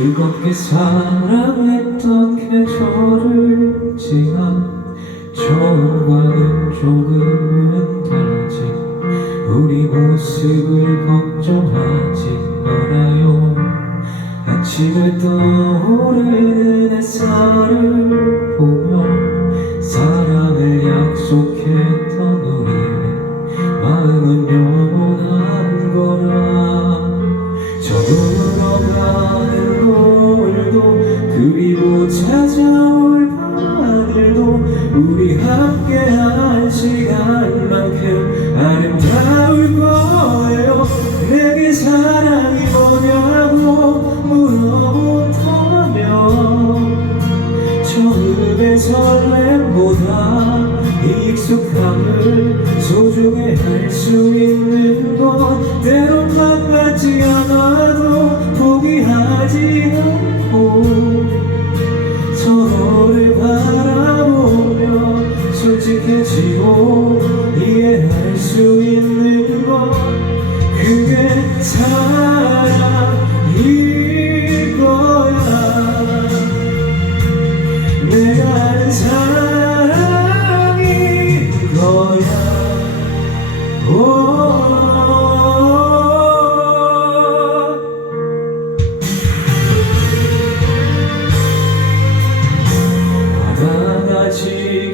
뜨겁게 사랑했던 계절을 처음과는 조금은 우리 함께한 시간만큼 아름다울 거예요. 내게 사랑이 뭐냐고 물어본다면 처음의 설렘보다 익숙함을 소중히 할수 있는 것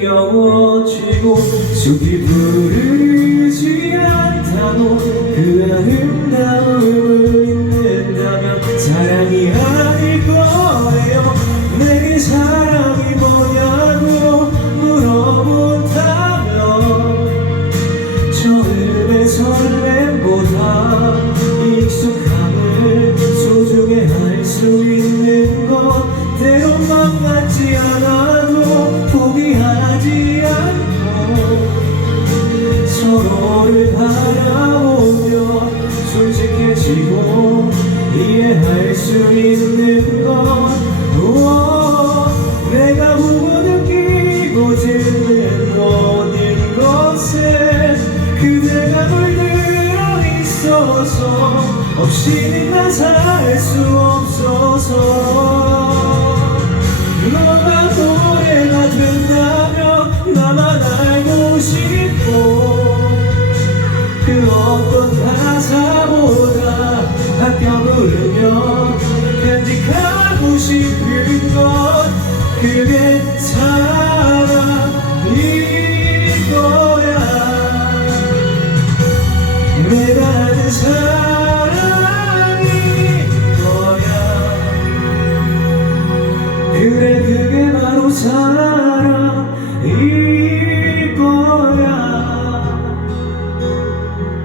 지겨워지고 숲이 부르 없이는 난살수 없어서 너가 노래가 된다면 나만 알고 싶고 그 어떤 가사보다 아껴 부르며 간직하고 싶은 것 그게 사랑일 거야. 내가 아는 사랑 time.